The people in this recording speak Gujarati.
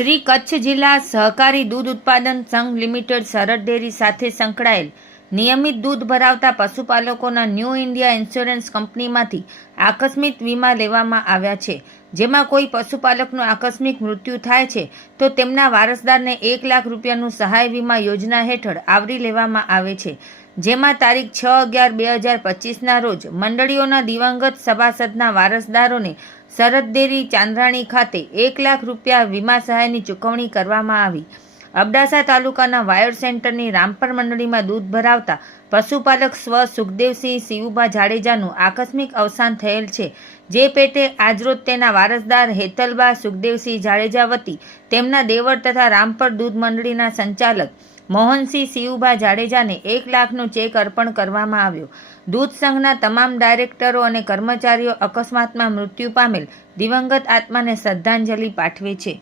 શ્રી કચ્છ જિલ્લા સહકારી દૂધ ઉત્પાદન સંઘ લિમિટેડ સરહદ ડેરી સાથે સંકળાયેલ નિયમિત દૂધ ભરાવતા પશુપાલકોના ન્યૂ ઇન્ડિયા ઇન્સ્યોરન્સ કંપનીમાંથી આકસ્મિક વીમા લેવામાં આવ્યા છે, જેમાં કોઈ પશુપાલકનું આકસ્મિક મૃત્યુ થાય છે તો તેમના વારસદારને 1 લાખ રૂપિયાનું સહાય વીમા યોજના હેઠળ આવરી લેવામાં આવે છે, જેમાં તારીખ 6/11/2025ના રોજ મંડળીઓના દિવંગત સભાસદના વારસદારોને સરહદ ડેરી ચાંદ્રાણી ખાતે 1 લાખ રૂપિયા વીમા સહાયની ચૂકવણી કરવામાં આવી. અબડાસા તાલુકાના વાયર સેન્ટરની રામપર મંડળીમાં દૂધ ભરાવતા પશુપાલક સ્વ સુખદેવસિંહ શિવુભા જાડેજાનું આકસ્મિક અવસાન થયેલ છે, જે પેટે આજરોજ તેના વારસદાર હેતલબા સુખદેવસિંહ જાડેજા વતી તેમના દેવર તથા રામપર દૂધ મંડળીના સંચાલક મોહનસિંહ શિવુભા જાડેજાને 1 લાખનો ચેક અર્પણ કરવામાં આવ્યો. દૂધ સંઘના તમામ ડાયરેક્ટરો અને કર્મચારીઓ અકસ્માતમાં મૃત્યુ પામેલ દિવંગત આત્માને શ્રદ્ધાંજલિ પાઠવે છે.